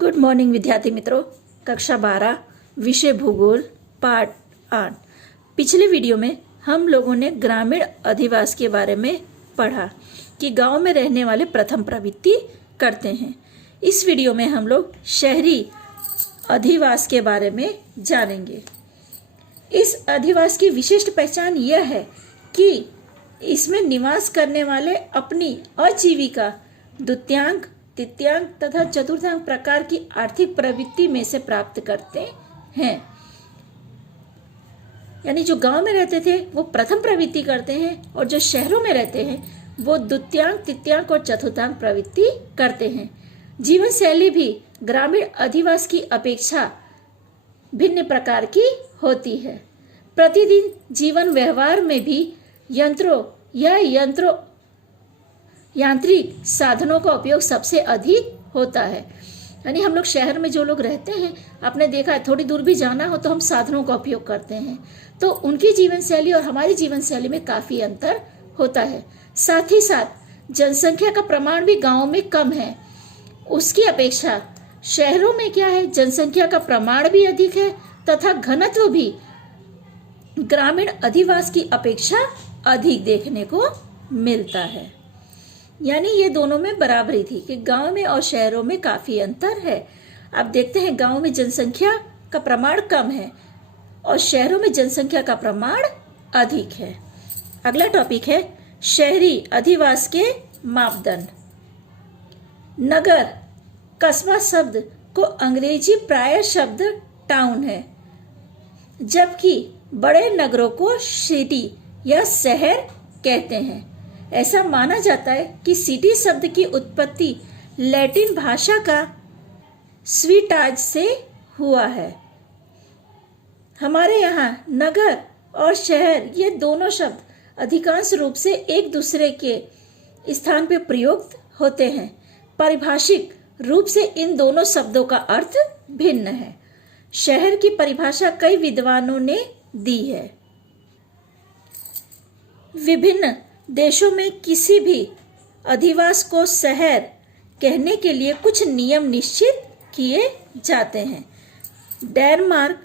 Good morning विद्यार्थी मित्रों। कक्षा 12 विषय भूगोल पाठ 8। पिछले वीडियो में हम लोगों ने ग्रामीण अधिवास के बारे में पढ़ा कि गांव में रहने वाले प्रथम प्रवृत्ति करते हैं। इस वीडियो में हम लोग शहरी अधिवास के बारे में जानेंगे। इस अधिवास की विशिष्ट पहचान यह है कि इसमें निवास करने वाले अपनी आजीविका द्वितीयांक, तृतीयांक तथा चतुर्थांक प्रकार की आर्थिक प्रवृत्ति में से प्राप्त करते हैं। यानी जो गांव में रहते थे वो प्रथम प्रवृत्ति करते हैं और जो शहरों में रहते हैं वो द्वितीयांक, तृतीयांक और चतुर्थांक प्रवृत्ति करते हैं। जीवन शैली भी ग्रामीण अधिवास की अपेक्षा भिन्न प्रकार की होती है। प्रतिदिन जीवन व्यवहार में भी यांत्रिक साधनों का उपयोग सबसे अधिक होता है। यानी हम लोग शहर में जो लोग रहते हैं, आपने देखा है थोड़ी दूर भी जाना हो तो हम साधनों का उपयोग करते हैं, तो उनकी जीवन शैली और हमारी जीवन शैली में काफी अंतर होता है। साथ ही साथ जनसंख्या का प्रमाण भी गाँव में कम है। उसकी अपेक्षा शहरों में क्या है, जनसंख्या का प्रमाण भी अधिक है तथा घनत्व भी ग्रामीण अधिवास की अपेक्षा अधिक देखने को मिलता है। यानी ये दोनों में बराबरी थी कि गांव में और शहरों में काफी अंतर है। आप देखते हैं गांव में जनसंख्या का प्रमाण कम है और शहरों में जनसंख्या का प्रमाण अधिक है। अगला टॉपिक है शहरी अधिवास के मापदंड। नगर कस्बा शब्द को अंग्रेजी प्राय शब्द टाउन है, जबकि बड़े नगरों को सिटी या शहर कहते हैं। ऐसा माना जाता है कि सिटी शब्द की उत्पत्ति लैटिन भाषा का स्वीटाज से हुआ है। हमारे यहाँ नगर और शहर ये दोनों शब्द अधिकांश रूप से एक दूसरे के स्थान पर प्रयुक्त होते हैं। पारिभाषिक रूप से इन दोनों शब्दों का अर्थ भिन्न है। शहर की परिभाषा कई विद्वानों ने दी है। विभिन्न देशों में किसी भी अधिवास को शहर कहने के लिए कुछ नियम निश्चित किए जाते हैं। डेनमार्क,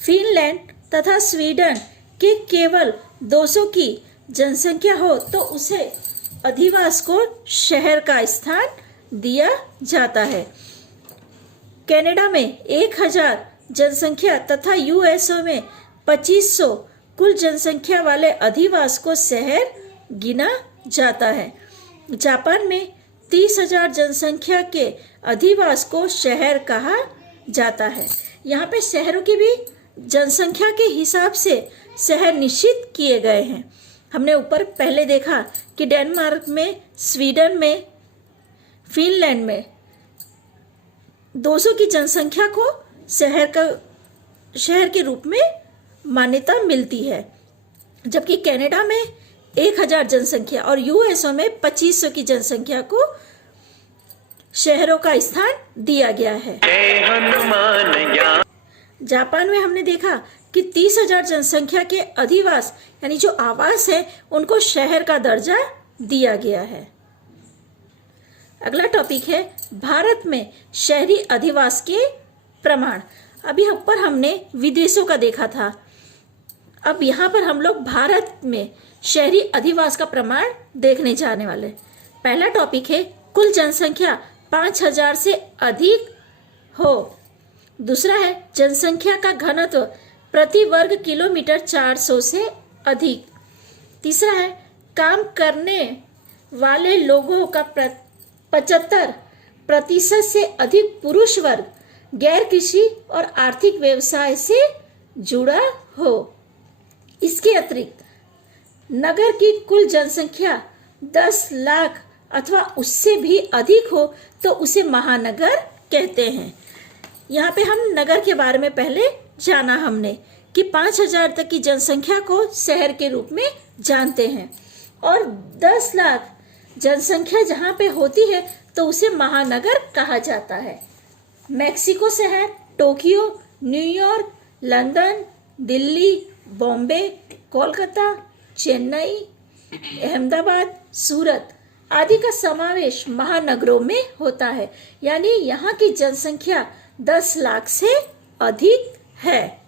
फिनलैंड तथा स्वीडन के केवल 200 की जनसंख्या हो तो उसे अधिवास को शहर का स्थान दिया जाता है। कनाडा में 1000 जनसंख्या तथा यूएसए में 2500 कुल जनसंख्या वाले अधिवास को शहर गिना जाता है। जापान में 30,000 जनसंख्या के अधिवास को शहर कहा जाता है। यहाँ पे शहरों की भी जनसंख्या के हिसाब से शहर निश्चित किए गए हैं। हमने ऊपर पहले देखा कि डेनमार्क में, स्वीडन में, फिनलैंड में 200 की जनसंख्या को शहर के रूप में मान्यता मिलती है, जबकि कनाडा में 1000 जनसंख्या और यूएसए में 2500 की जनसंख्या को शहरों का स्थान दिया गया है। जापान में हमने देखा कि 30,000 जनसंख्या के अधिवास यानी जो आवास है उनको शहर का दर्जा दिया गया है। अगला टॉपिक है भारत में शहरी अधिवास के प्रमाण। अभी ऊपर हमने विदेशों का देखा था, अब यहाँ पर हम लोग भारत में शहरी अधिवास का प्रमाण देखने जाने वाले। पहला टॉपिक है कुल जनसंख्या 5000 से अधिक हो। दूसरा है जनसंख्या का घनत्व प्रति वर्ग किलोमीटर 400 से अधिक। तीसरा है काम करने वाले लोगों का 75% से अधिक पुरुष वर्ग गैर कृषि और आर्थिक व्यवसाय से जुड़ा हो। इसके अतिरिक्त नगर की कुल जनसंख्या 10 लाख अथवा उससे भी अधिक हो तो उसे महानगर कहते हैं। यहाँ पे हम नगर के बारे में पहले जाना हमने कि 5000 तक की जनसंख्या को शहर के रूप में जानते हैं और 10 लाख जनसंख्या जहाँ पे होती है तो उसे महानगर कहा जाता है। मैक्सिको शहर, Tokyo, New York, London, Delhi, Bombay, Kolkata, Chennai, Ahmedabad, Surat आदि का समावेश महानगरों में होता है, यानी यहाँ की जनसंख्या 10 लाख से अधिक है।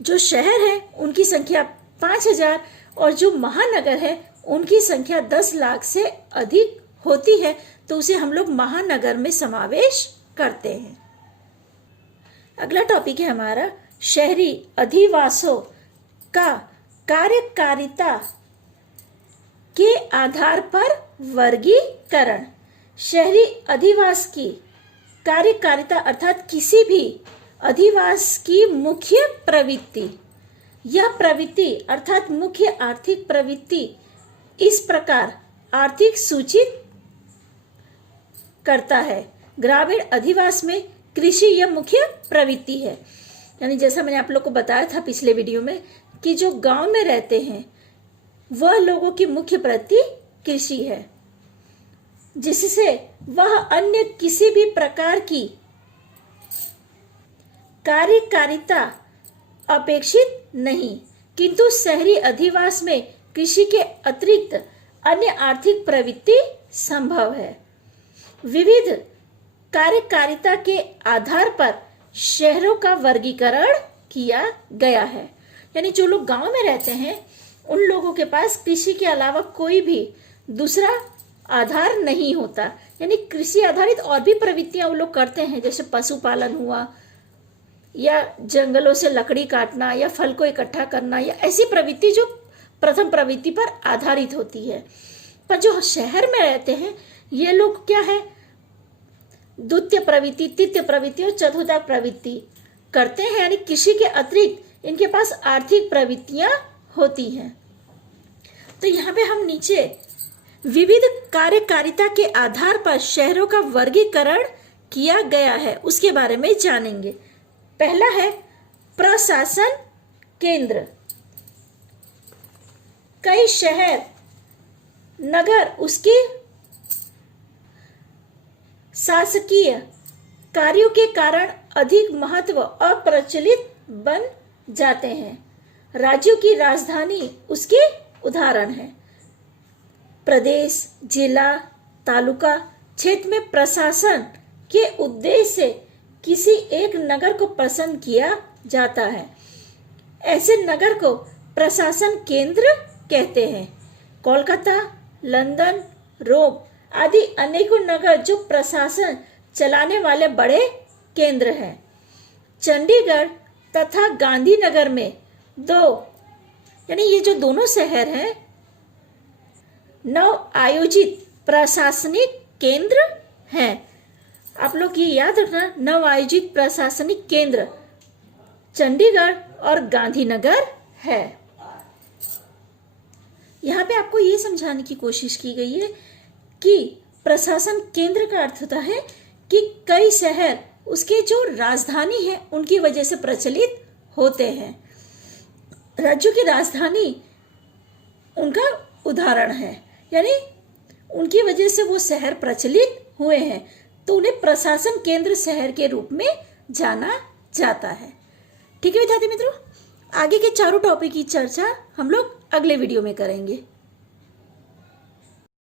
जो शहर है उनकी संख्या 5,000 और जो महानगर है उनकी संख्या 10 लाख से अधिक होती है, तो उसे हम लोग महानगर में समावेश करते हैं। अगला टॉपिक है हमारा शहरी अधिवासों का कार्यकारिता के आधार पर वर्गीकरण। शहरी अधिवास की कार्यकारिता अर्थात किसी भी अधिवास की मुख्य प्रवृत्ति, यह प्रवृत्ति अर्थात मुख्य आर्थिक प्रवृत्ति इस प्रकार आर्थिक सूचित करता है। ग्रामीण अधिवास में कृषि यह मुख्य प्रवृत्ति है, यानी जैसा मैंने आप लोग को बताया था पिछले वीडियो में कि जो गांव में रहते हैं वह लोगों की मुख्य प्रवृत्ति कृषि है, जिससे वह अन्य किसी भी प्रकार की कार्यकारिता अपेक्षित नहीं। किंतु शहरी अधिवास में कृषि के अतिरिक्त अन्य आर्थिक प्रवृत्ति संभव है। विविध कार्यकारिता के आधार पर शहरों का वर्गीकरण किया गया है, यानी जो लोग गांव में रहते हैं उन लोगों के पास कृषि के अलावा कोई भी दूसरा आधार नहीं होता, यानी कृषि आधारित और भी प्रवृत्तियां वो लोग करते हैं, जैसे पशुपालन हुआ या जंगलों से लकड़ी काटना या फल को इकट्ठा करना, या ऐसी प्रवृत्ति जो प्रथम प्रवृत्ति पर आधारित होती है। पर जो शहर में रहते हैं ये लोग क्या है, द्वितीय प्रवृत्ति, तृतीय प्रवृत्ति और चतुर्थ प्रवृत्ति करते हैं, यानी कृषि के अतिरिक्त इनके पास आर्थिक प्रवृत्तियां होती हैं। तो यहाँ पे हम नीचे विविध कार्यकारिता के आधार पर शहरों का वर्गीकरण किया गया है उसके बारे में जानेंगे। पहला है प्रशासन केंद्र। कई शहर नगर उसके शासकीय कार्यों के कारण अधिक महत्व और प्रचलित बन जाते हैं। राज्यों की राजधानी उसके उदाहरण है। प्रदेश, जिला, तालुका क्षेत्र में प्रशासन के उद्देश्य से किसी एक नगर को पसंद किया जाता है। ऐसे नगर को प्रशासन केंद्र कहते हैं। कोलकाता, लंदन, रोम आदि अनेकों नगर जो प्रशासन चलाने वाले बड़े केंद्र हैं। चंडीगढ़ तथा गांधीनगर में यानी ये जो दोनों शहर हैं नव आयोजित प्रशासनिक केंद्र हैं। आप लोग ये याद रखना, नव आयोजित प्रशासनिक केंद्र चंडीगढ़ और गांधीनगर है। यहाँ पे आपको ये समझाने की कोशिश की गई है कि प्रशासन केंद्र का अर्थ होता है कि कई शहर उसके जो राजधानी है उनकी वजह से प्रचलित होते हैं। राज्यों की राजधानी उनका उदाहरण है, यानी उनकी वजह से वो शहर प्रचलित हुए हैं, तो उन्हें प्रशासन केंद्र शहर के रूप में जाना जाता है। ठीक है विद्यार्थी मित्रों, आगे के चारों टॉपिक की चर्चा हम लोग अगले वीडियो में करेंगे।